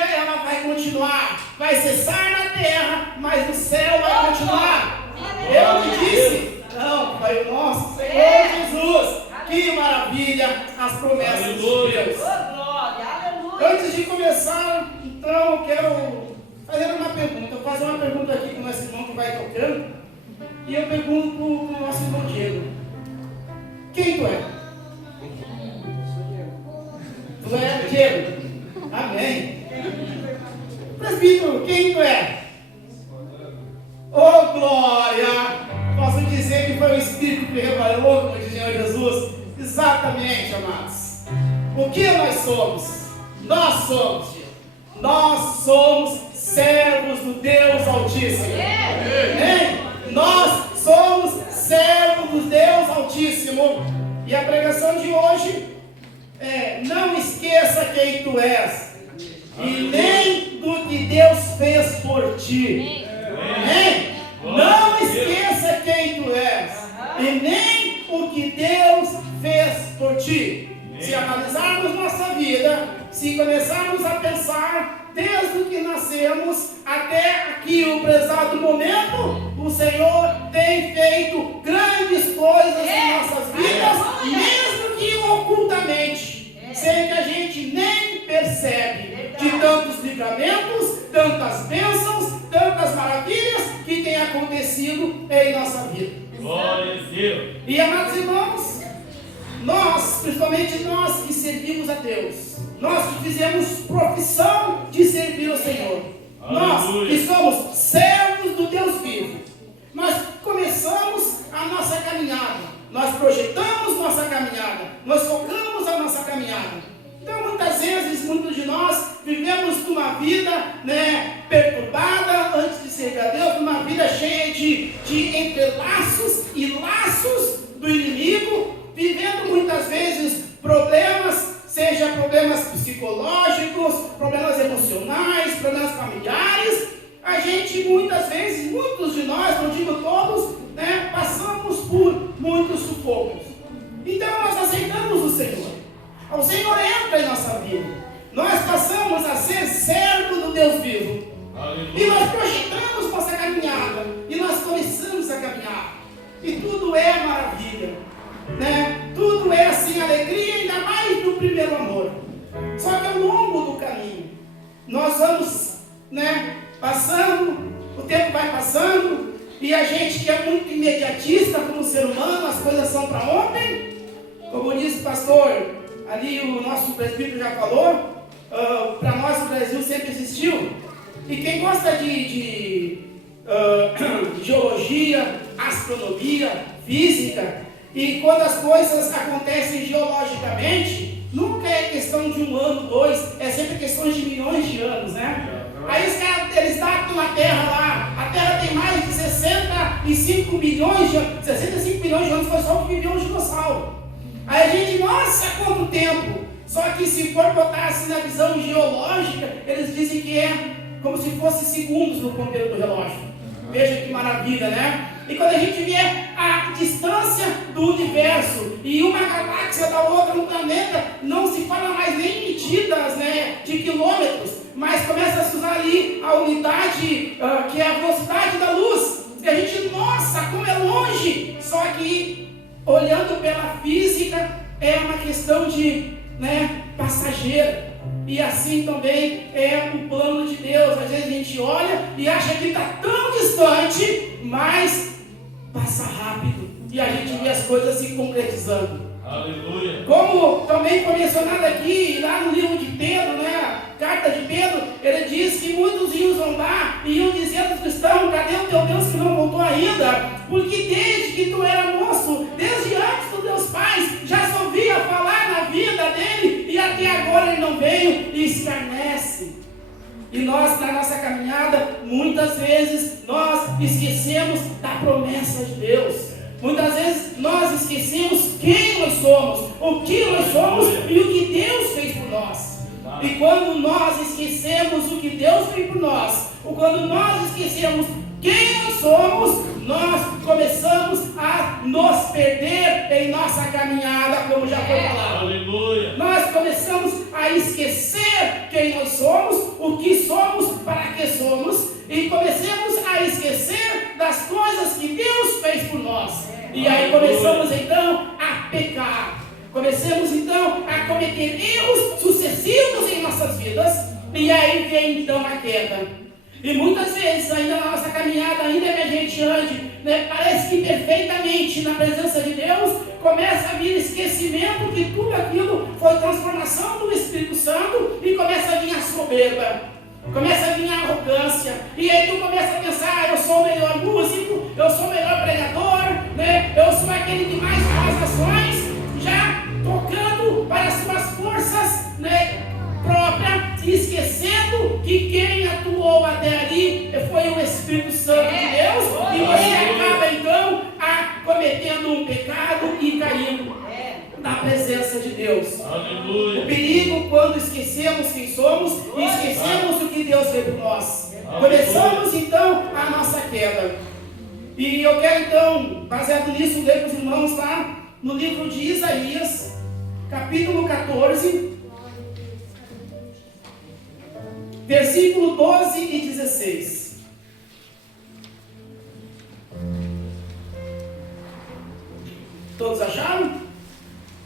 dia ela vai continuar. Vai cessar na terra, mas o céu vai continuar. Eu me disse, não, Pai nosso Senhor Jesus. Que maravilha as promessas de Deus. Antes de começar, então, eu quero fazer uma pergunta. Eu vou fazer uma pergunta aqui para o nosso irmão que vai tocando. E eu pergunto para o nosso irmão Diego. Quem tu é? Tu é Diego? Amém. Presbítero, quem tu é? Oh, glória! Posso dizer que foi o Espírito que revelou, como diz o Senhor Jesus? Exatamente, amados. O que nós somos? Nós somos servos do Deus Altíssimo. Amém? Nós somos servos do Deus Altíssimo. E a pregação de hoje é: não esqueça quem tu és e nem do que Deus fez por ti. Amém? Não esqueça quem tu és e nem o que Deus fez por ti. Se analisarmos nossa vida, se começarmos a pensar desde o que nascemos até aqui o prezado momento, o Senhor tem feito grandes coisas em nossas vidas, mesmo que ocultamente, sem que a gente nem percebe, de tantos livramentos, tantas bênçãos, tantas maravilhas que tem acontecido em nossa vida. Glória a Deus. E amados irmãos, nós, principalmente nós que servimos a Deus, nós que fizemos profissão de servir ao Senhor, nós que somos servos do Deus vivo, nós começamos a nossa caminhada, nós projetamos nossa caminhada, nós focamos a nossa caminhada. Então muitas vezes, muitos de nós vivemos uma vida perturbada antes de servir a Deus, uma vida cheia de entrelaços e laços do inimigo, vivendo muitas vezes problemas, seja problemas psicológicos, problemas emocionais, problemas familiares. A gente muitas vezes, muitos de nós, não digo todos, passamos por muitos sufocos. Então nós aceitamos o Senhor. O Senhor entra em nossa vida. Nós passamos a ser servos do Deus vivo. Aleluia. E nós projetamos nossa caminhada. E nós começamos a caminhar. E tudo é maravilha. Tudo é assim, alegria, ainda mais do primeiro amor. Só que ao longo do caminho, nós vamos passando, o tempo vai passando, e a gente que é muito imediatista como ser humano, as coisas são para ontem. Como disse o pastor, ali o nosso presbítero já falou, para nós o Brasil sempre existiu. E quem gosta de geologia, astronomia, física, e quando as coisas acontecem geologicamente, nunca é questão de um ano, dois, é sempre questão de milhões de anos, Aí os caras, eles datam a Terra lá, a Terra tem mais de 65 milhões de anos, 65 milhões de anos foi só o que viveu um dinossauro. Aí a gente, nossa, quanto tempo! Só que se for botar assim na visão geológica, eles dizem que é como se fosse segundos no ponteiro do relógio. Veja que maravilha, E quando a gente vê a distância do universo e uma galáxia da outra, um planeta, não se fala mais nem medidas, de quilômetros, mas começa a se usar ali a unidade que é a velocidade da luz. E a gente, nossa, como é longe! Só que olhando pela física, é uma questão de passageira. E assim também é o plano de Deus. Às vezes a gente olha e acha que está tão distante, mas passa rápido. E a gente vê as coisas se concretizando. Aleluia. Como também foi mencionado aqui, lá no livro de Pedro, carta de Pedro, ele diz que muitos iam zombar e iam dizer aos cristãos: cadê o teu Deus que não voltou ainda? Porque desde que tu era moço, desde antes dos teus pais, já se ouvia falar na vida dele, e até agora ele não veio, e escarnece. E nós, na nossa caminhada, muitas vezes, nós esquecemos da promessa de Deus. Muitas vezes nós esquecemos quem nós somos, o que nós somos e o que Deus fez por nós. E quando nós esquecemos o que Deus fez por nós, ou quando nós esquecemos quem nós somos, nós começamos a nos perder em nossa caminhada, como já foi falado. Aleluia. Nós começamos a esquecer quem nós somos, o o que somos, para que somos, e comecemos a esquecer das coisas que Deus fez por nós. E aí começamos então a pecar. Comecemos então a cometer erros sucessivos em nossas vidas. E aí vem então a queda. E muitas vezes ainda na nossa caminhada, ainda que a gente ande, parece que perfeitamente na presença de Deus, começa a vir esquecimento que tudo aquilo foi transformação do Espírito Santo, e começa a vir a soberba, começa a vir a arrogância, e aí tu começa a pensar: eu sou o melhor músico, eu sou o melhor pregador, eu sou aquele que mais faz ações, já tocando para as suas forças próprias, esquecendo que quem atuou até ali foi o Espírito Santo de Deus, e você acaba então cometendo um pecado e caindo na presença de Deus. Aleluia. O perigo quando esquecemos quem somos e esquecemos o que Deus fez por nós. Começamos então a nossa queda. E eu quero então, baseado nisso, ler para os irmãos lá no livro de Isaías, capítulo 14, versículo 12 e 16. Todos acharam?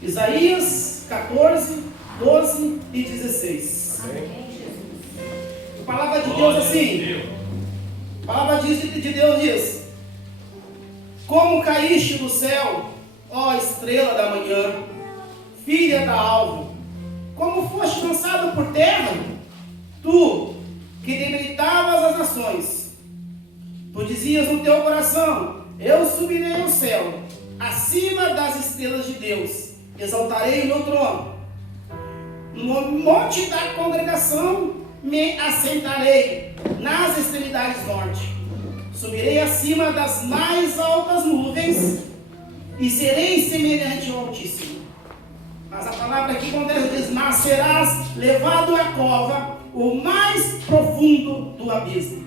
Isaías 14, 12 e 16. A palavra de Deus assim. A palavra de Deus diz: como caíste do céu, ó estrela da manhã, filha da alva, como foste lançado por terra, tu que debilitavas as nações. Tu dizias no teu coração: eu subirei ao céu, acima das estrelas de Deus, exaltarei o meu trono. No monte da congregação me assentarei, nas extremidades norte. Subirei acima das mais altas nuvens e serei semelhante ao Altíssimo. Mas a palavra aqui diz: mas serás levado à cova, o mais profundo do abismo.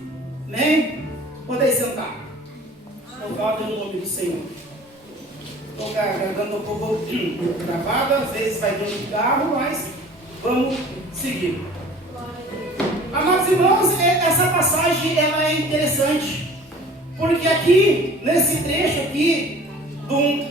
Amém? Podem sentar. Louvado é o nome do Senhor. Estou gravando um pouco gravado, às vezes vai vir no carro, mas vamos seguir. Amados irmãos, essa passagem ela é interessante, porque aqui, nesse trecho aqui,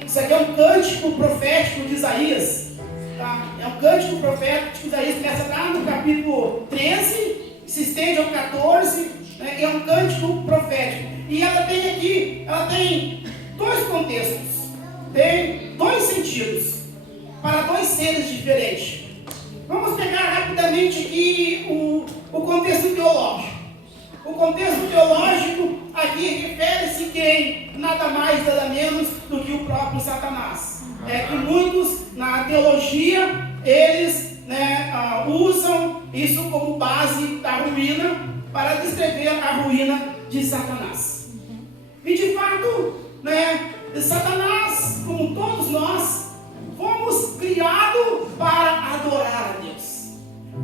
isso aqui é um cântico profético de Isaías. Tá? É um cântico profético de Isaías, começa lá no capítulo 13, se estende ao 14, é um cântico profético. E ela tem dois contextos, tem dois sentidos, para dois seres diferentes. Vamos pegar rapidamente aqui o contexto teológico. O contexto teológico aqui refere-se quem? Nada mais, nada menos do que o próprio Satanás. É que muitos na teologia, eles usam isso como base da ruína, para descrever a ruína de Satanás. E de fato, Satanás, como todos nós, fomos criados para adorar a Deus.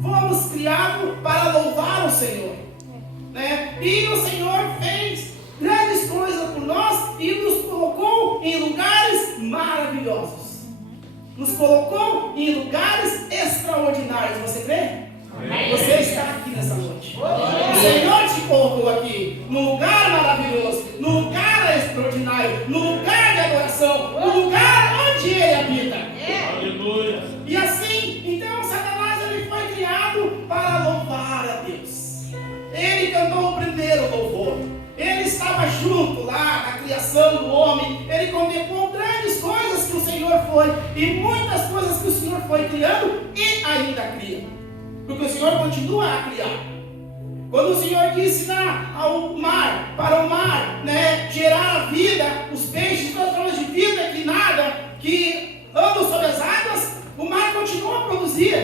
Fomos criados para louvar o Senhor. E o Senhor fez grandes coisas por nós e nos colocou em lugares maravilhosos. Nos colocou em lugares extraordinários. Você crê? Amém. Você está aqui nessa noite. O Senhor te colocou aqui num lugar maravilhoso, num lugar extraordinário, num lugar de adoração, num lugar onde Ele habita. Aleluia. E assim, então Satanás ele foi criado para louvar a Deus. Ele cantou o primeiro louvor. Ele estava junto lá na criação do homem. Ele contemplou grandes coisas que o Senhor foi, e muitas coisas que o Senhor foi criando e ainda cria. Porque o Senhor continua a criar. Quando o Senhor disse ao mar, para o mar gerar a vida, os peixes, todas as formas de vida que nada, que andam sobre as águas, o mar continua a produzir.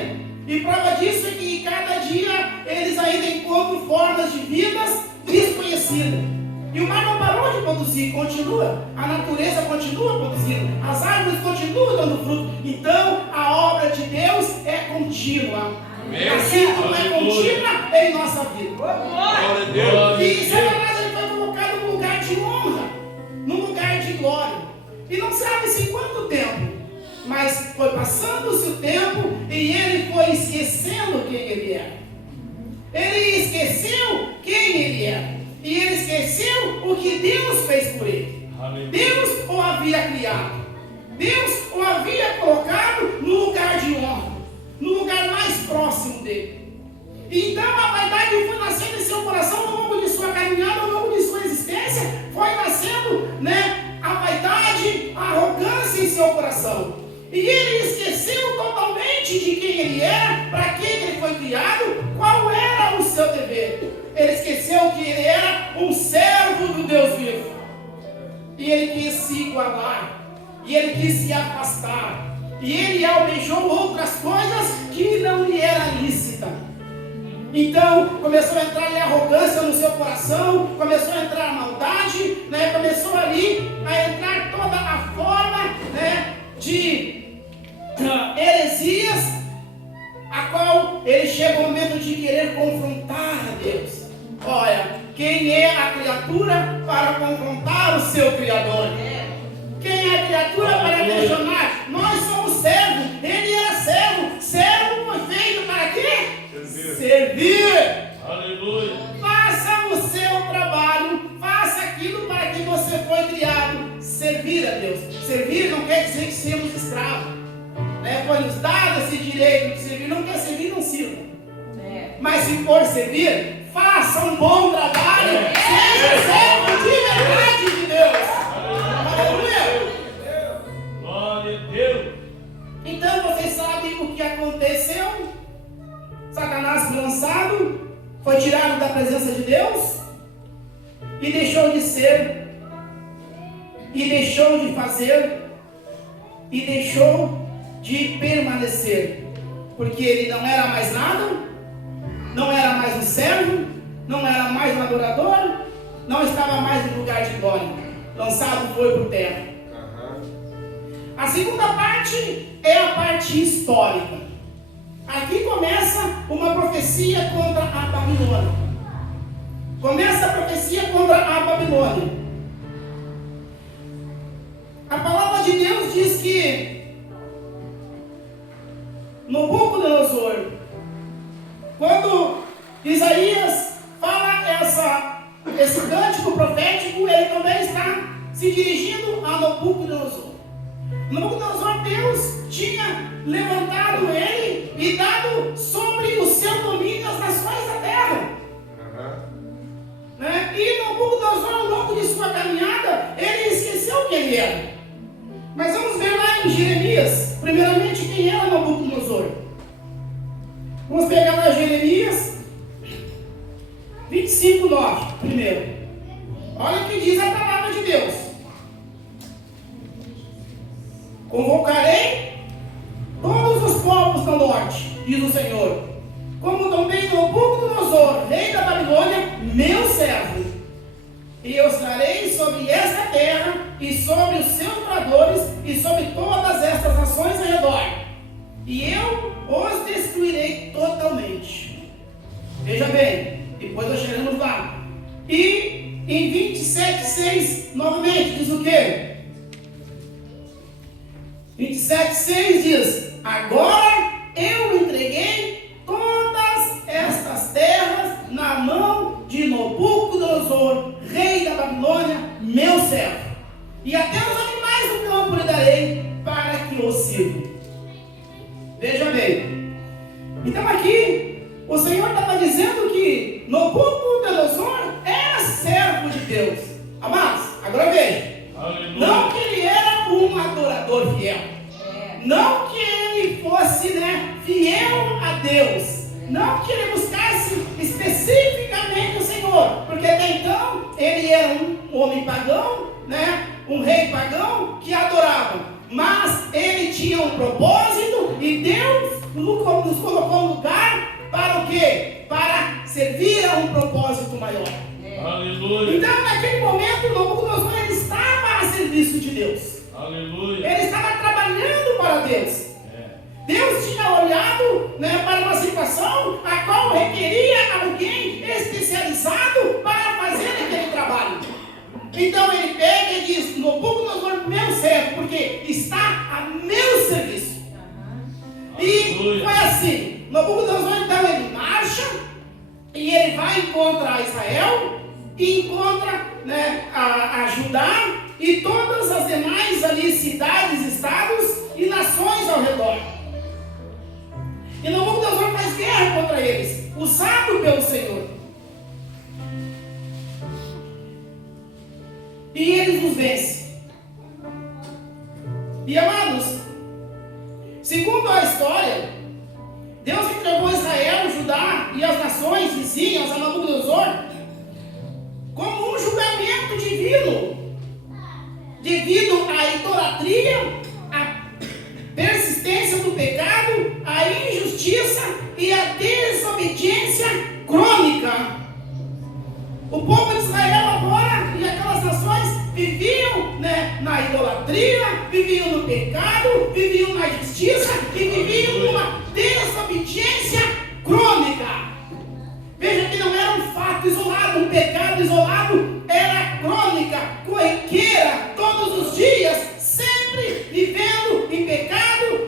E prova disso é que cada dia eles ainda encontram formas de vidas desconhecidas. E o mar não parou de produzir, continua. A natureza continua produzindo, as árvores continuam dando fruto. Então a obra de Deus é contínua. Assim como é contínua em nossa vida. Glória a Deus. E Satanás ele foi colocado num lugar de honra, num lugar de glória. E não sabe-se em quanto tempo, mas foi passando-se o tempo e ele foi esquecendo quem ele era. Ele esqueceu quem ele era. E ele esqueceu o que Deus fez por ele. Deus o havia criado. Deus o havia colocado no lugar de honra, no lugar mais próximo dele. Então a vaidade foi nascendo em seu coração ao longo de sua caminhada, ao longo de sua existência. Foi nascendo, a vaidade, a arrogância em seu coração. E ele esqueceu totalmente de quem ele era, para quem ele foi criado, qual era o seu dever. Ele esqueceu que ele era um servo do Deus vivo. E ele quis se igualar. E ele quis se afastar. E ele almejou outras coisas que não lhe era lícita. Então começou a entrar arrogância no seu coração, começou a entrar a maldade, começou ali a entrar toda a forma de heresias, a qual ele chega o momento de querer confrontar a Deus. Olha, quem é a criatura para confrontar o seu Criador? Quem é a criatura para questionar? Nós somos servos, ele era servo. Servo foi feito para quê? Servir. Aleluia. Faça o seu trabalho, faça aquilo para que você foi criado. Servir a Deus. Servir não quer dizer que sermos escravos. Foi nos dado esse direito de servir. Não quer servir, não sirva. Mas se for servir, faça um bom trabalho. Seja servo de verdade de Deus. Aleluia. Glória a Deus. Então vocês sabem o que aconteceu? Satanás foi lançado, foi tirado da presença de Deus e deixou de ser, e deixou de fazer, e deixou de permanecer, porque ele não era mais nada, não era mais um servo, não era mais um adorador, não estava mais no lugar de glória. Lançado foi por terra. A segunda parte é a parte histórica. Aqui começa uma profecia contra a Babilônia. Começa a profecia contra a Babilônia. A palavra de Deus diz que Nabucodonosor, quando Isaías fala esse cântico profético, ele também está se dirigindo a Nabucodonosor. Nabucodonosor, Deus tinha levantado ele e dado sobre o seu domínio as nações da terra. E Nabucodonosor, ao longo de sua caminhada, ele esqueceu quem ele era. Mas vamos ver lá em Jeremias, primeiramente, quem era Nabucodonosor. Vamos pegar lá Jeremias 25:9, primeiro. Olha o que diz a palavra de Deus. Convocarei todos os povos do norte, diz o Senhor, como também Nabucodonosor, rei da Babilônia, meu servo. E eu estarei sobre esta terra, e sobre os seus moradores, e sobre todas estas nações ao redor. E eu os destruirei totalmente. Veja bem, depois nós chegamos lá. E em 27:6, novamente, diz o quê? 27:6 diz: agora eu entreguei todas estas terras na mão de Nabucodonosor, rei da Babilônia, meu servo, e até os animais do campo lhe darei para que o sirvam. Veja bem, então aqui o Senhor estava dizendo que Nabucodonosor era servo de Deus. Amados, agora veja. Aleluia. Não que ele era um adorador fiel. Não que ele fosse fiel a Deus. Não que ele buscasse especificamente o Senhor. Porque até então ele era um homem pagão, um rei pagão que adorava. Mas ele tinha um propósito e Deus nos colocou no lugar para o quê? Para servir a um propósito maior. Aleluia. Então, naquele momento, Nabucodonosor ele estava a serviço de Deus. Aleluia. Ele estava trabalhando para Deus. Deus tinha olhado para uma situação a qual requeria alguém especializado para fazer aquele trabalho. Então ele pega e diz: Nabucodonosor, meu servo, porque está a meu serviço. E foi assim. Nabucodonosor então ele marcha E ele vai encontrar Israel e encontra, né, a Judá e todas as demais ali cidades, estados e nações ao redor. E Nabucodonosor faz guerra contra eles, usado pelo Senhor. E eles nos vencem. E amados, segundo a história, Deus entregou Israel, Judá e as nações vizinhas a Nabucodonosor como um julgamento divino, devido à idolatria, à persistência do pecado, à injustiça e à desobediência crônica. O povo de Israel agora e aquelas nações viviam, né, na idolatria, viviam no pecado, viviam na injustiça e viviam numa desobediência crônica. Veja que não era um fato isolado, um pecado isolado, era crônica, corriqueira, todos os dias, sempre vivendo em pecado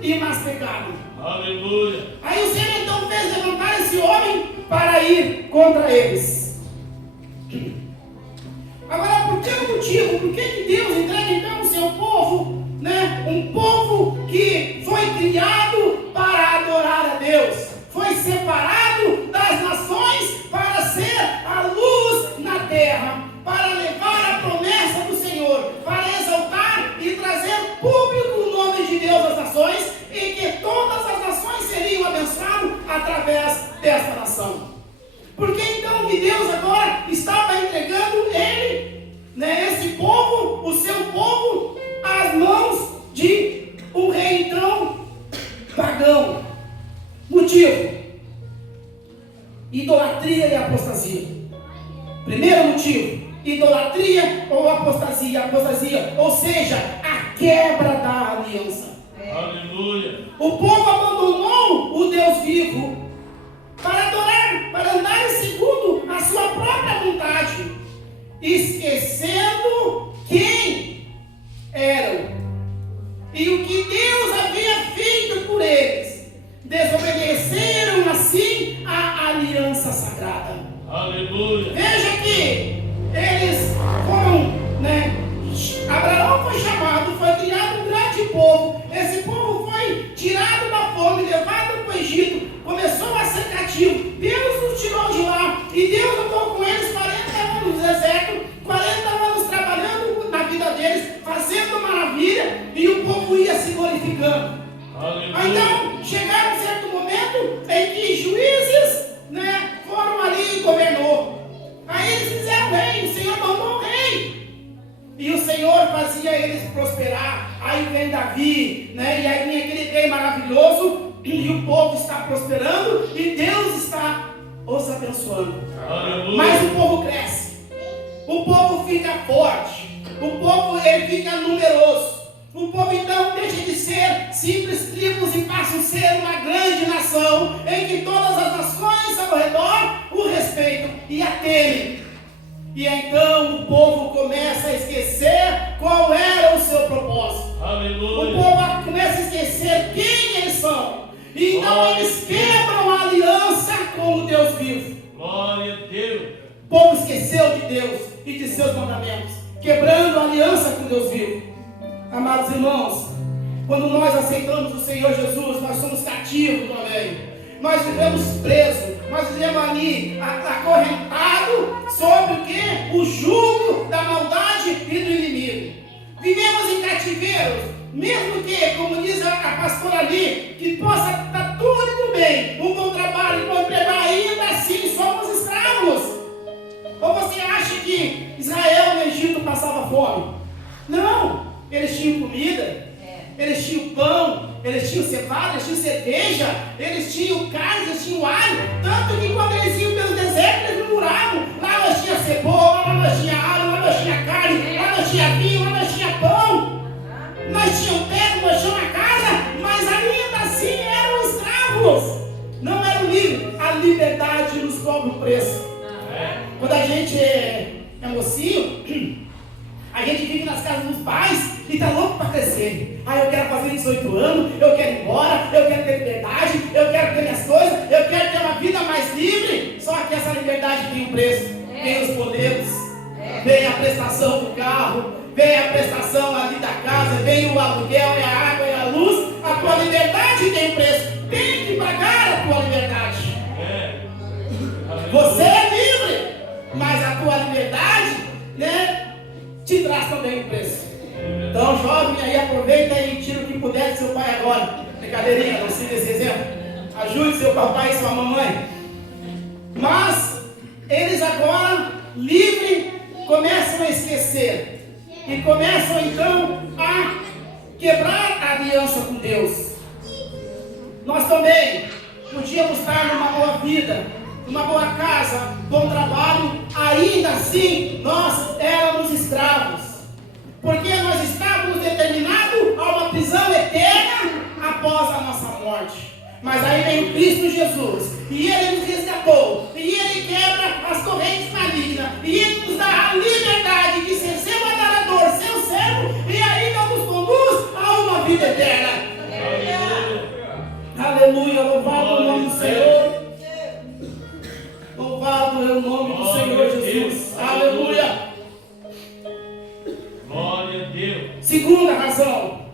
e mais pecado. Aleluia. Aí o Senhor então fez levantar esse homem para ir contra eles. Agora, por que motivo? Por que Deus entrega então o seu povo, né? Um povo que foi criado para adorar a Deus, foi separado das nações para ser a luz na terra, para levar a promessa do Senhor, para exaltar e trazer público o nome de Deus às nações, e que todas as nações seriam abençoadas através desta nação. Porque então que Deus agora estava entregando ele, né, esse povo, o seu povo, às mãos de um rei então pagão. Motivo: idolatria e apostasia. Primeiro motivo: idolatria ou apostasia. Apostasia, ou seja, a quebra da aliança. Aleluia. O povo abandonou o Deus vivo para adorar, para andar segundo a sua própria vontade, esquecendo quem eram e o que Deus havia feito por eles. Desobedeceram assim a aliança sagrada. Aleluia. Veja que eles foram, né? Abraão foi chamado, foi criado um grande povo. Esse povo foi tirado da fome, levado para o Egito, começou a ser cativo. Deus os tirou de lá e Deus andou com eles 40 anos no deserto, 40 anos trabalhando na vida deles, fazendo maravilha, e o povo ia se glorificando. Aleluia. Então, chegaram um certo momento em que juízes, né, foram ali e governou. Aí eles fizeram rei, o Senhor mandou um rei. E o Senhor fazia eles prosperar. Aí vem Davi, né, e aí vem aquele rei maravilhoso, e o povo está prosperando, e Deus está os abençoando. Aleluia. Mas o povo cresce, o povo fica forte, o povo ele fica numeroso. O povo então deixa de ser simples tribos e passa a ser uma grande nação, em que todas as nações ao redor o respeitam e a temem. E então o povo começa a esquecer qual era o seu propósito. Aleluia. O povo começa a esquecer quem eles são. E então eles quebram a aliança com o Deus vivo. Glória a Deus. O povo esqueceu de Deus e de seus mandamentos, quebrando a aliança com Deus vivo. Amados irmãos, quando nós aceitamos o Senhor Jesus, nós somos cativos também. Nós vivemos presos, nós vivemos ali acorrentados sobre o que? O jugo da maldade e do inimigo. Vivemos em cativeiros, mesmo que, como diz a pastora ali, que possa estar tudo bem, um bom trabalho, um bom emprego, ainda assim somos escravos. Ou você acha que Israel no Egito passava fome? Não, eles tinham comida. Eles tinham pão, eles tinham cevada, eles tinham cerveja, eles tinham carne, eles tinham alho. Tanto que quando eles iam pelo deserto, eles murmuravam. Lá nós tinha cebola, lá nós tinha alho, lá nós tinha carne, lá nós tinha vinho, lá nós tinha pão. Nós tínhamos terra, nós tínhamos uma casa, mas ainda assim eram escravos. Não eram livres. A liberdade nos cobra o preço. Quando a gente é mocinho, a gente vive nas casas dos pais e está louco para crescer. Eu quero fazer 18 anos, eu quero ir embora, eu quero ter liberdade, eu quero ter minhas coisas, eu quero ter uma vida mais livre, só que essa liberdade tem um preço. Tem os poderes, vem a prestação do carro, vem a prestação ali da casa, vem o aluguel, é a água, é a luz. A tua liberdade tem preço. Tem que pagar a tua liberdade. Você é livre, mas a tua liberdade, né, te traz também um preço. Então, jovem, aí aproveita e tira o que puder de seu pai agora. Brincadeirinha, não siga esse exemplo. Ajude seu papai e sua mamãe. Mas eles agora, livre, começam a esquecer. E começam então a quebrar a aliança com Deus. Nós também podíamos estar numa boa vida, numa boa casa, bom trabalho, ainda assim nós éramos escravos. Porque nós estávamos determinados a uma prisão eterna após a nossa morte. Mas aí vem o Cristo Jesus, e Ele nos resgatou, e Ele quebra as correntes malignas, e Ele nos dá a liberdade de ser seu adorador, seu servo, e ainda nos conduz a uma vida eterna. Aleluia, louvado é o nome do Senhor. Louvado é o nome do Senhor Jesus. Aleluia. Glória a Deus. Segunda razão: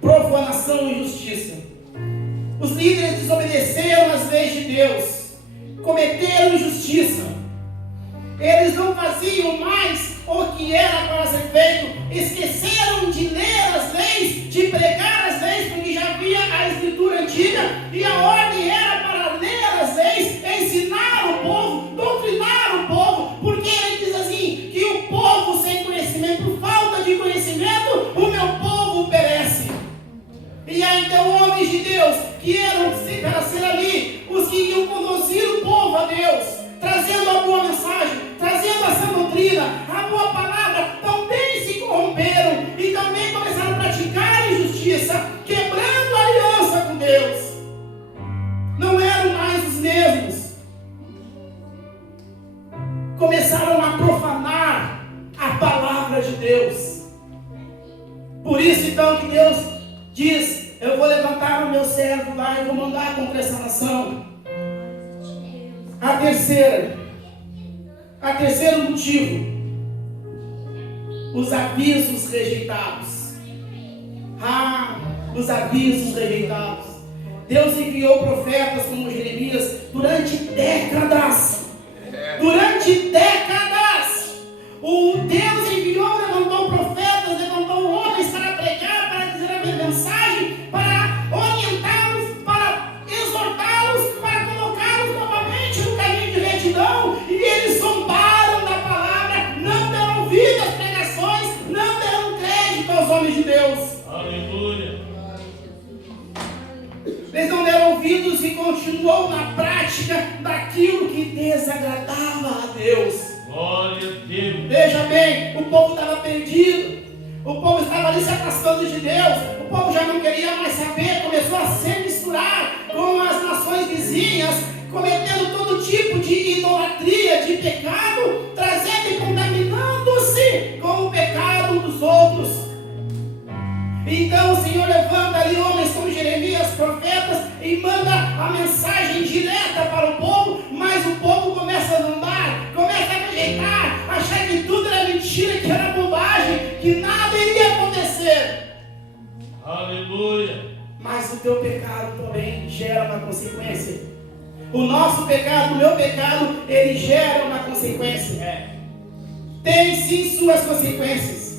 profanação e injustiça. Os líderes desobedeceram às leis de Deus, cometeram injustiça. Eles não faziam mais o que era para ser feito, esqueceram de ler as leis, de pregar as leis, porque já havia a escritura antiga, e a ordem era para ler as leis, ensinar o povo, doutrinar o povo, porque ele diz assim, que o povo sem conhecimento, por falta de conhecimento, o meu povo perece. E aí então homens de Deus, que eram para ser ali, os que iam conduzir o povo a Deus, trazendo a boa mensagem, trazendo a sã doutrina, a boa palavra, também se corromperam e também começaram a praticar injustiça, quebrando a aliança com Deus. Não eram mais os mesmos. Começaram a profanar a palavra de Deus. Por isso então que Deus diz: eu vou levantar o meu servo lá e vou mandar contra essa nação. A terceiro motivo: os avisos rejeitados. Os avisos rejeitados. Deus enviou profetas como Jeremias durante décadas. Durante décadas. O Deus enviou, levantou profetas, levantou homens para pregar, para dizer a minha mensagem, para orientá-los, para exortá-los, para colocá-los novamente no caminho de retidão. E eles zombaram da palavra, não deram ouvido às pregações, não deram crédito aos homens de Deus. Aleluia. Eles não deram ouvidos e continuou na prática daquilo que desagradava a Deus. Glória a Deus. Veja bem, o povo estava perdido, o povo estava ali se afastando de Deus, o povo já não queria mais saber, começou a se misturar com as nações vizinhas, cometendo todo tipo de idolatria, de pecado, trazendo e contaminando-se com o pecado dos outros. Então o Senhor levanta ali homens como Jeremias, profetas, e manda a mensagem direta para o povo, mas o povo começa a zombar, começa a rejeitar, achar que tudo era mentira, que era bobagem, que nada iria acontecer. Aleluia. Mas o teu pecado também gera uma consequência. O nosso pecado, o meu pecado, ele gera uma consequência. Tem sim suas consequências.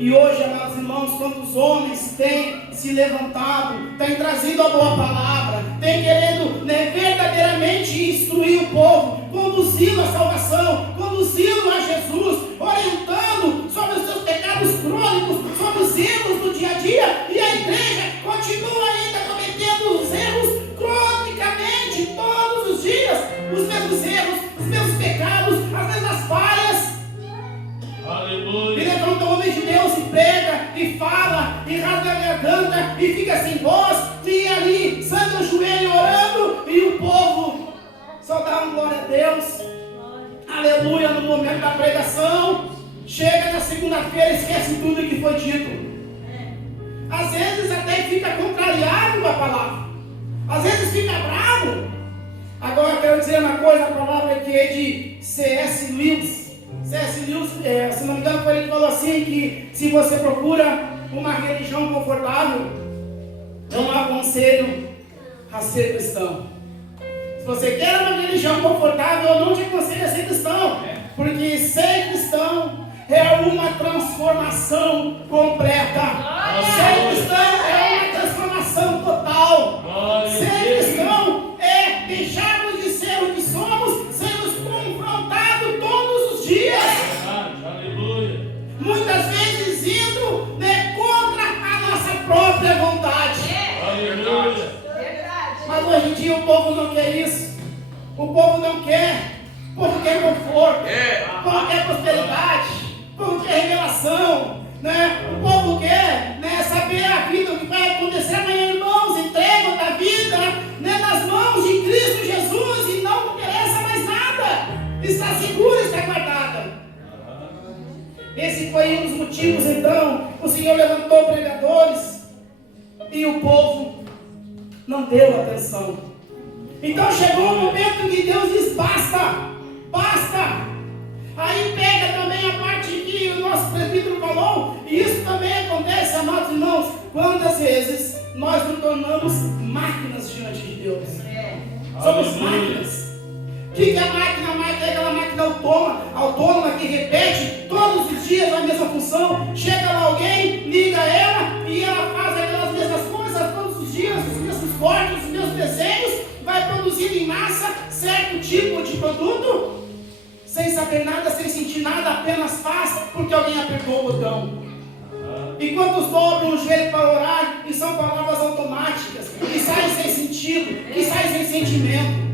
E hoje, amados irmãos, quantos homens têm se levantado, têm trazido a boa palavra, têm querendo verdadeiramente instruir o povo, conduzi-lo à salvação, conduzi-lo a Jesus, orientando sobre os seus pecados crônicos, sobre os erros do dia a dia, e a igreja continua ainda cometendo os erros cronicamente, todos os dias, os mesmos erros, os mesmos pecados, as mesmas falhas. Aleluia. E levanta o homem de Deus e prega, e fala, e rasga a garganta, e fica sem voz, e ali, sangra o joelho orando, e o povo só dá uma glória a Deus. Aleluia, no momento da pregação, chega na segunda-feira, esquece tudo que foi dito. Às vezes até fica contrariado com a palavra, às vezes fica bravo, Agora eu quero dizer uma coisa, a palavra aqui é de C.S. Lewis. C.S. Lewis, se não me engano, foi ele que falou assim, que se você procura uma religião confortável, eu não aconselho a ser cristão. Se você quer uma religião confortável, eu não te aconselho a ser cristão, porque ser cristão é uma transformação completa. Ser cristão é uma transformação total. Ser cristão é deixarmos de ser o que somos, sermos confrontados todos os dias. Muitas vezes indo, né, contra a nossa própria vontade. Mas hoje em dia o povo não quer isso. O povo não quer. O povo quer conforto. O povo quer prosperidade. O povo quer revelação. Né? O povo quer, né, saber a vida, o que vai acontecer amanhã. Irmãos, entrega a vida, né, nas mãos de Cristo Jesus e não interessa mais nada. Está segura, está guardada. Esse foi um dos motivos, então, o Senhor levantou pregadores e o povo não deu atenção. Então chegou o momento que Deus diz: basta, basta. Aí pega também a parte que o nosso presbítero falou, e isso também acontece, amados irmãos, quantas vezes nós nos tornamos máquinas diante de Deus. Somos máquinas. O que é a máquina? A máquina é aquela máquina autônoma que repete todos os dias a mesma função. Chega lá alguém, liga ela e ela faz aquelas mesmas coisas todos os dias, os mesmos cortes, os mesmos desenhos, vai produzindo em massa certo tipo de produto, sem saber nada, sem sentir nada, apenas faz porque alguém apertou o botão. E quantos dobram o joelho para orar e são palavras automáticas, que saem sem sentido, que saem sem sentimento,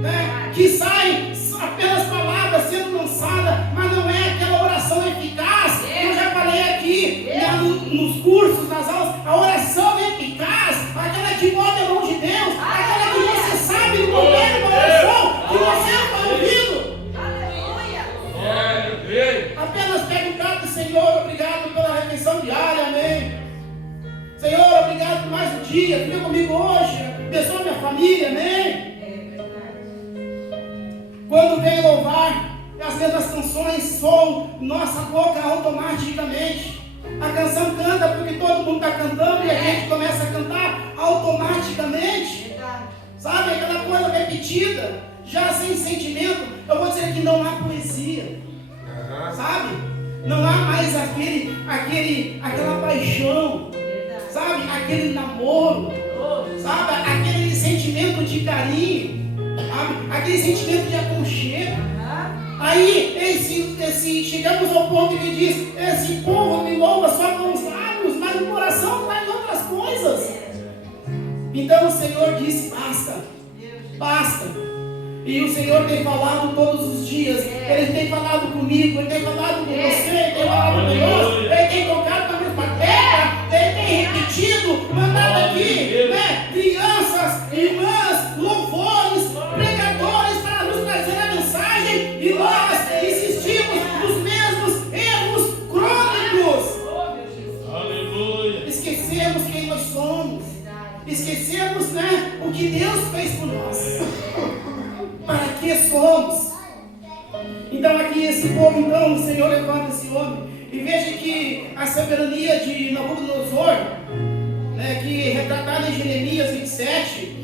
né? Que saem apenas palavras sendo lançadas, mas não é aquela oração eficaz. Eu já falei aqui, né, nos cursos, nas aulas, a oração eficaz, aquela que move a mão de Deus, aquela que você sabe no momento da oração, que você está ouvindo. Apenas pega o prato: Senhor, obrigado pela refeição diária, amém. Senhor, obrigado por mais um dia, fica comigo hoje, abençoa minha família, amém. Quando vem louvar, as mesmas canções soam nossa boca automaticamente. A canção canta porque todo mundo está cantando e a gente começa a cantar automaticamente. Sabe, aquela coisa repetida, já sem sentimento. Eu vou dizer que não há poesia. Sabe? Não há mais aquela paixão. Sabe? Aquele namoro. Sabe? Aquele sentimento de carinho. Aquele sentimento de aconchego. Aí chegamos ao ponto que diz: esse povo me louva só com os lábios, mas o coração está em outras coisas. Então o Senhor disse: basta, basta. E o Senhor tem falado todos os dias. Ele tem falado comigo, Ele tem falado com você, Ele tem falado conosco, Ele tem tocado na mesma terra, Ele tem repetido, mandado aqui, né, crianças, irmãs, louvores, pregadores para nos trazer a mensagem, e nós insistimos nos mesmos erros crônicos. Esquecemos quem nós somos, esquecemos, né, o que Deus fez por nós. Para que somos? Então aqui esse povo, então o Senhor levanta esse homem, e veja que a soberania de Nabucodonosor, né, que é retratada em Jeremias 27,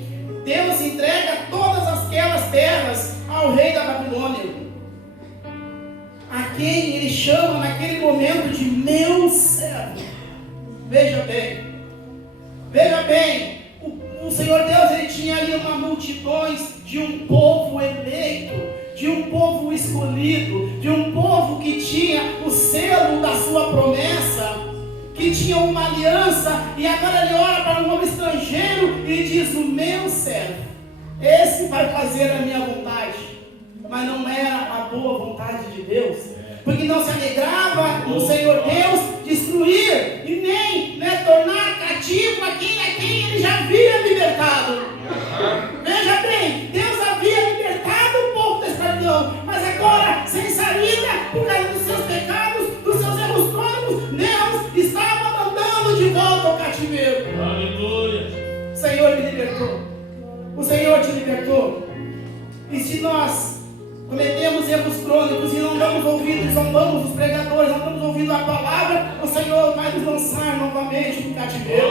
Deus entrega todas aquelas terras ao rei da Babilônia, a quem ele chama naquele momento de meu servo. Veja bem, o Senhor Deus, ele tinha ali uma multidões de um povo eleito, de um povo escolhido, de um povo que tinha o selo da sua promessa, que tinha uma aliança, e agora ele olha para um homem estrangeiro e diz: o meu servo, esse vai fazer a minha vontade. Mas não era a boa vontade de Deus, porque não se alegrava o Senhor Deus destruir e nem, né, tornar cativo a quem ele já havia libertado. Veja bem, Deus havia libertado o povo da escravidão, mas agora, sem saída, por causa dos seus pecados, dos seus erros crônicos, Deus estava mandando de volta ao cativeiro. Aleluia. O Senhor me libertou. O Senhor te libertou. E se nós cometemos erros crônicos e não damos ouvidos, zombamos os pregadores, não damos ouvido à palavra, o Senhor vai nos lançar novamente no cativeiro.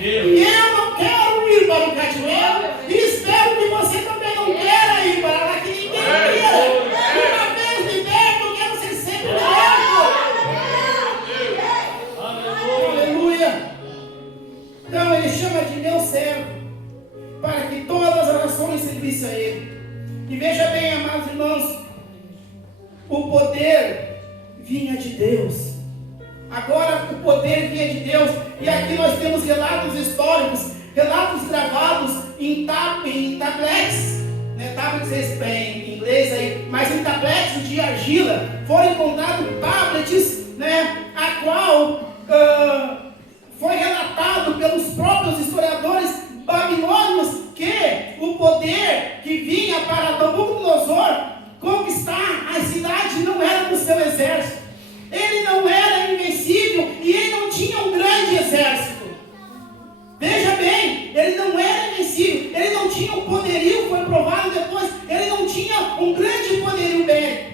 E eu não quero ir para o cativeiro, e espero que você também não queira ir para lá, que ninguém queira. Uma vez liberto, eu quero ser sempre liberto. Aleluia. Então ele chama de meu servo, para que todas as nações servissem a ele. E veja bem, amados irmãos, o poder vinha de Deus. Agora o poder vinha de Deus. E aqui nós temos relatos históricos, relatos gravados em tablets, né? Tablets em inglês aí, mas em tablets de argila. Foram encontrados tablets, né? A qual foi relatado pelos próprios historiadores babilônios que o poder que vinha para Nabucodonosor conquistar a cidade não era do seu exército. Ele não era invencível e ele não tinha um grande exército. Veja bem, ele não era invencível, ele não tinha um poderio, foi provado depois, ele não tinha um grande poderio bélico.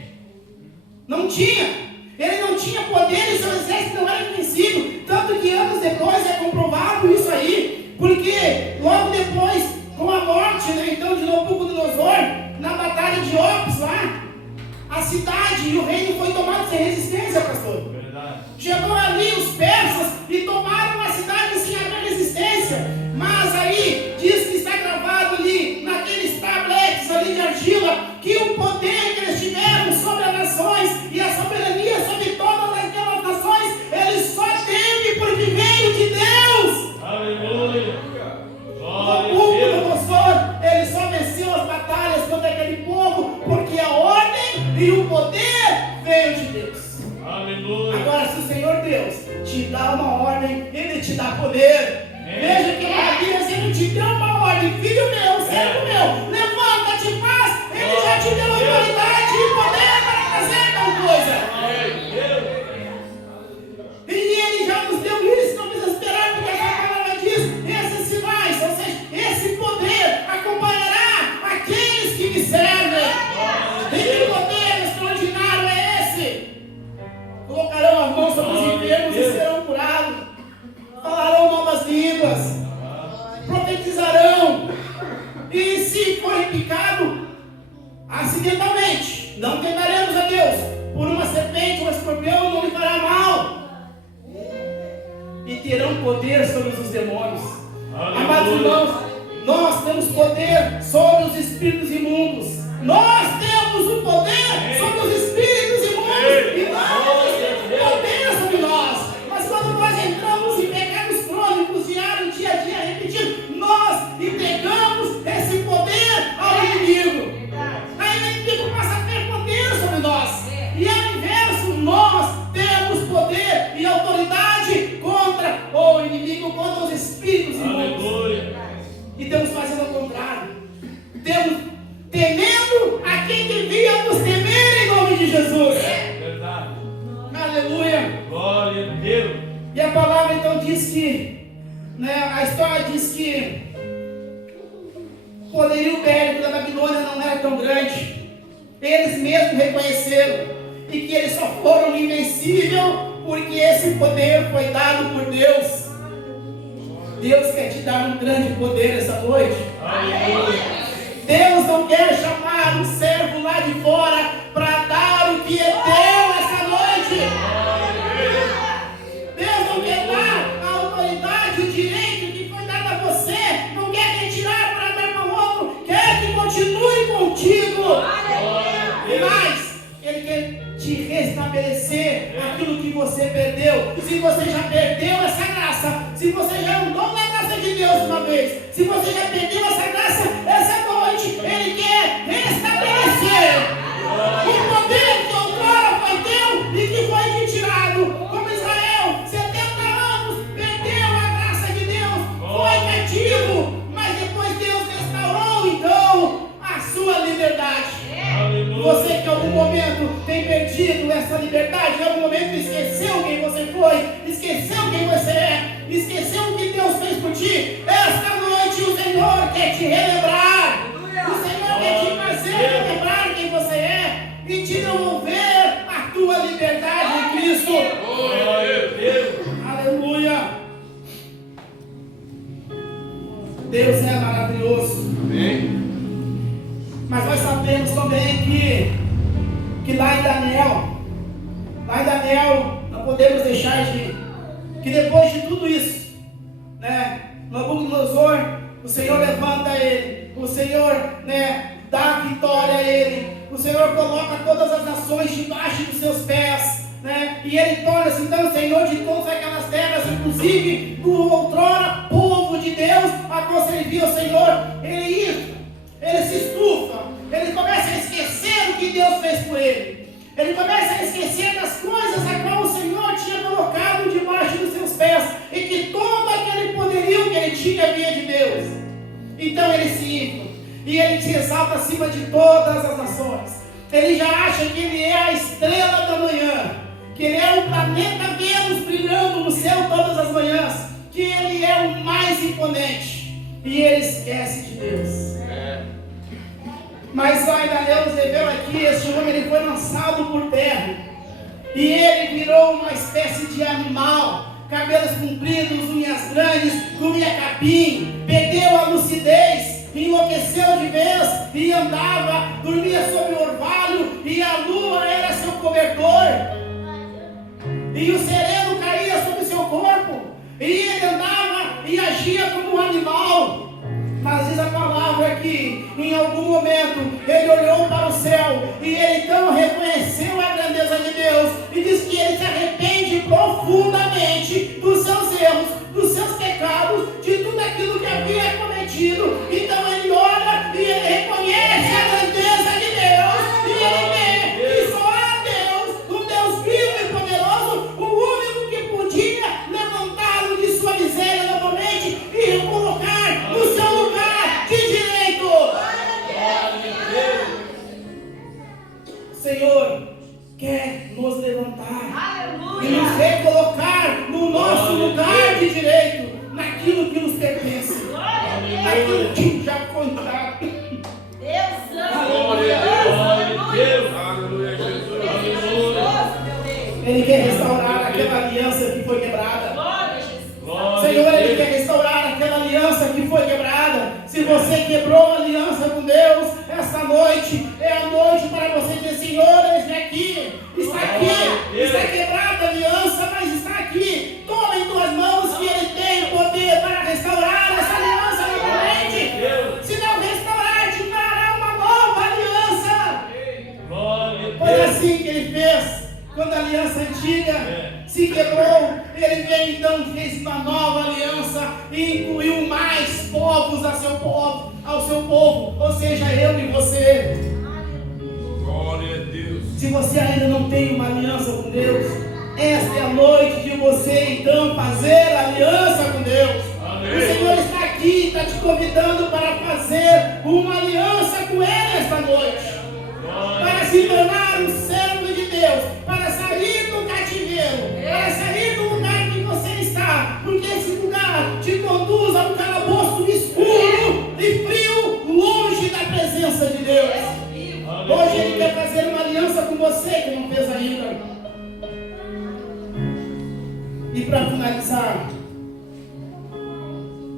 Não tinha. Ele não tinha poder e seu exército não era invencível. Tanto que anos depois é comprovado isso aí. Porque logo depois, com a morte, né, então, de Nabucodonosor, na batalha de Opis lá, a cidade e o reino foi tomado sem resistência, pastor. Verdade. Chegou ali os persas e tomaram a cidade sem haver resistência. Mas aí diz que está gravado ali, naqueles tabletes ali de argila, que o poder que eles tiveram sobre as nações e a soberania sobre todas aquelas nações, ele só teve porque veio de Deus. Aleluia. Nabucodonosor, ele só venceu as batalhas contra aquele povo porque a ordem e o poder veio de Deus. Aleluia. Agora, se o Senhor Deus te dá uma ordem, ele te dá poder. Veja que maravilha, se ele te deu uma ordem, filho meu, servo meu, levanta-te, faz, ele já te deu autoridade e poder para fazer tal coisa. E ele já nos deu isso, não precisa esperar, porque a palavra diz, esses sinais, ou seja, esse poder acompanhará aqueles que me servem. E que poder extraordinário é esse? Colocarão as mãos sobre os enfermos e serão curados. Falarão novas línguas, profetizarão, e se forem picados acidentalmente, não temeremos a Deus, por uma serpente ou um escorpião não lhe fará mal, e terão poder sobre os demônios. Amados irmãos, nós temos poder sobre os espíritos imundos, nós temos o poder sobre os espíritos imundos, e nós temos poder sobre nós. Mas quando nós entramos em pecados crônicos, diário, dia a dia, repetindo, nós entregamos esse poder ao inimigo. Aí o inimigo passa a ter poder sobre nós. E ao inverso, nós temos poder e autoridade contra o inimigo, contra os espíritos imundos. E estamos fazendo o contrário. Temos temendo a quem devíamos temer em nome de Jesus. Verdade. Aleluia. Glória a Deus. E a palavra então diz que, né, a história diz que o poderio bélico da Babilônia não era tão grande. Eles mesmos reconheceram e que eles só foram invencíveis porque esse poder foi dado por Deus. Deus quer te dar um grande poder essa noite. Aleluia. Deus não quer chamar um servo lá de fora para dar o que é teu essa noite. Deus não quer dar a autoridade, o direito que foi dado a você. Não quer retirar para dar para o outro. Quer que continue contigo. Mas Ele quer te restabelecer aquilo que você perdeu. Se você já perdeu essa graça, se você já andou na graça de Deus uma vez, se você já perdeu essa graça, essa noite Ele quer restabelecer o poder que outrora foi teu e que foi te tirado. Como Israel, 70 anos, perdeu a graça de Deus, foi cativo, mas depois Deus restaurou então a sua liberdade. Você que em algum momento tem perdido essa liberdade, em algum momento esqueceu quem você foi, esqueceu quem você é, esqueceu o que Deus fez por ti, esta noite o Senhor quer te relembrar, o Senhor quer te fazer Deus é maravilhoso. Amém. Mas nós sabemos também que lá em Daniel, não podemos deixar que depois de tudo isso, né, Nabucodonosor, o Senhor levanta ele, o Senhor, né, dá vitória a ele, o Senhor coloca todas as nações debaixo dos seus pés, né, e ele torna-se então Senhor de todas aquelas terras, inclusive do outrora povo de Deus, a qual servia o Senhor. Ele se estufa, ele começa a esquecer o que Deus fez por ele. Ele começa a esquecer das coisas a qual o Senhor tinha colocado debaixo dos seus pés, e que todo aquele poderio que ele tinha vinha de Deus. Então ele se infla, e ele se exalta acima de todas as nações. Ele já acha que ele é a estrela da manhã, que ele é o planeta Vênus brilhando no céu todas as manhãs, que ele é o mais imponente, e ele esquece de Deus. Mas ainda Deus revela aqui, este homem ele foi lançado por terra, e ele virou uma espécie de animal, cabelos compridos, unhas grandes, comia capim, perdeu a lucidez, enlouqueceu de vez, e andava, dormia sobre o orvalho, e a lua era seu cobertor, e o sereno caía sobre seu corpo, e ele andava e agia como um animal. Mas diz a palavra que em algum momento ele olhou para o céu, e ele então reconheceu a grandeza de Deus, e diz que ele se arrepende profundamente dos seus erros, dos seus pecados, de tudo aquilo que havia cometido. Então ele olha e ele reconhece a grandeza de Deus, e ele vê que só há Deus, um Deus vivo e poderoso, o único que podia levantá-lo de sua miséria novamente e recolocar no seu lugar de direito. O Senhor quer nos levantar e nos recolocar no nosso lugar de direito, naquilo que nos pertence, naquilo que já foi dado. Ele quer restaurar aquela aliança que foi quebrada. Senhor, Ele quer restaurar aquela aliança que foi quebrada. Se você quebrou a aliança com Deus, essa noite é a noite para você dizer: Senhor, está aqui, está quebrada a aliança, mas está aqui. Toma em tuas mãos que Ele tem poder para restaurar essa aliança novamente. Se não restaurar, te dará uma nova aliança. Foi assim que Ele fez quando a aliança antiga se quebrou. Ele veio então e fez uma nova aliança e incluiu mais povos ao seu povo, ou seja, eu e você. Glória a Deus. Se você ainda não tem uma aliança com Deus, esta é a noite de você então fazer aliança com Deus. Amém. O Senhor está aqui, está te convidando para fazer uma aliança com Ele esta noite, para se tornar um servo de Deus, para sair do cativeiro, para sair do lugar que você está, porque esse lugar te conduz a um calabouço escuro e frio, longe da presença de Deus. Hoje Ele quer fazer uma aliança com você que não fez ainda. E para finalizar,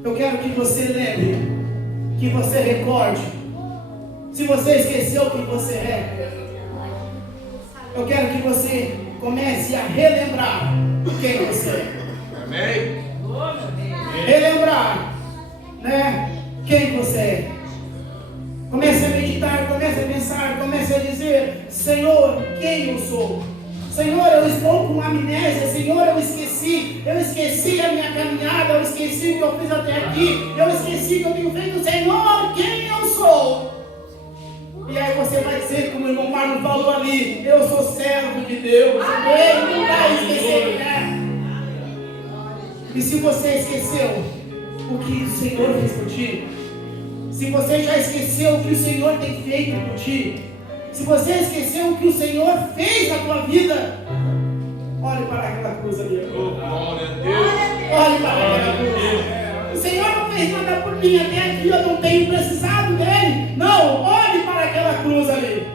eu quero que você lembre, que você recorde. Se você esqueceu quem você é, eu quero que você comece a relembrar quem você é. Amém. Relembrar, né, quem você é. Comece a meditar, comece a pensar, comece a dizer: Senhor, quem eu sou? Senhor, eu estou com amnésia. Senhor, eu esqueci a minha caminhada, eu esqueci o que eu fiz até aqui, eu esqueci o que eu tenho feito. Senhor, quem eu sou? E aí você vai dizer, como o irmão Marlon falou ali: eu sou servo de Deus. Ele não vai esquecer quem é. E se você esqueceu o que o Senhor fez por ti, se você já esqueceu o que o Senhor tem feito por ti, se você esqueceu o que o Senhor fez na tua vida, olhe para aquela cruz ali. Glória a Deus. Olhe para aquela cruz. O Senhor não fez nada por mim, até aqui eu não tenho precisado dele. Não, olhe para aquela cruz ali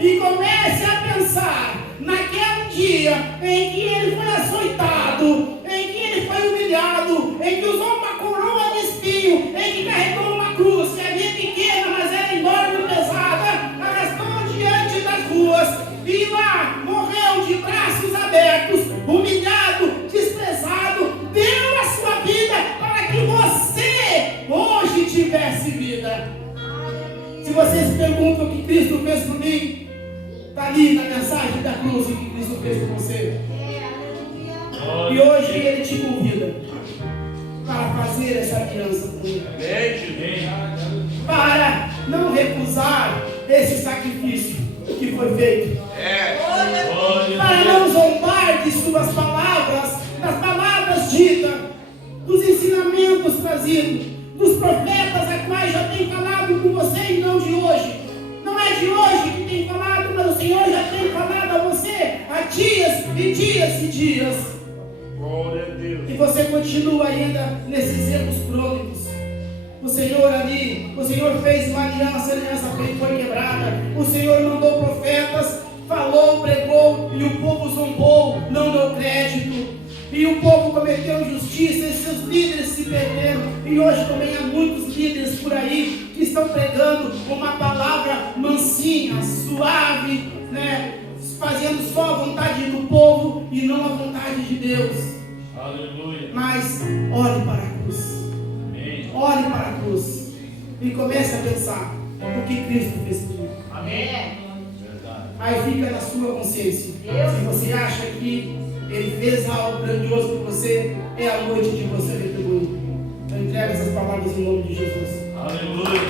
e comece a pensar naquele dia em que ele foi açoitado, em que ele foi humilhado, em que usou uma coroa de espinho, em que oferece vida. Se vocês se perguntam o que Cristo fez por mim, está ali na mensagem da cruz o que Cristo fez por você. E hoje Ele te convida para fazer essa aliança com Ele. Para não recusar esse sacrifício que foi feito. Para não zombar de suas palavras, das palavras ditas, dos ensinamentos trazidos, dos profetas a quais já tem falado com você e não de hoje. Não é de hoje que tem falado, mas o Senhor já tem falado a você há dias e dias e dias. Glória a Deus. E você continua ainda nesses erros crônicos. O Senhor ali, o Senhor fez uma aliança, a aliança foi quebrada. O Senhor mandou profetas, falou, pregou, e o povo zombou, não deu crédito. E o povo cometeu injustiça, e seus líderes se perderam. E hoje também há muitos líderes por aí que estão pregando uma palavra mansinha, suave, né? Fazendo só a vontade do povo e não a vontade de Deus. Aleluia. Mas olhe para a cruz. Olhe para a cruz e comece a pensar o que Cristo fez por mim. Amém. Aí fica na sua consciência. Se você acha que Ele fez algo grandioso por você, é a noite de você retribuir. Eu entrego essas palavras em nome de Jesus. Aleluia.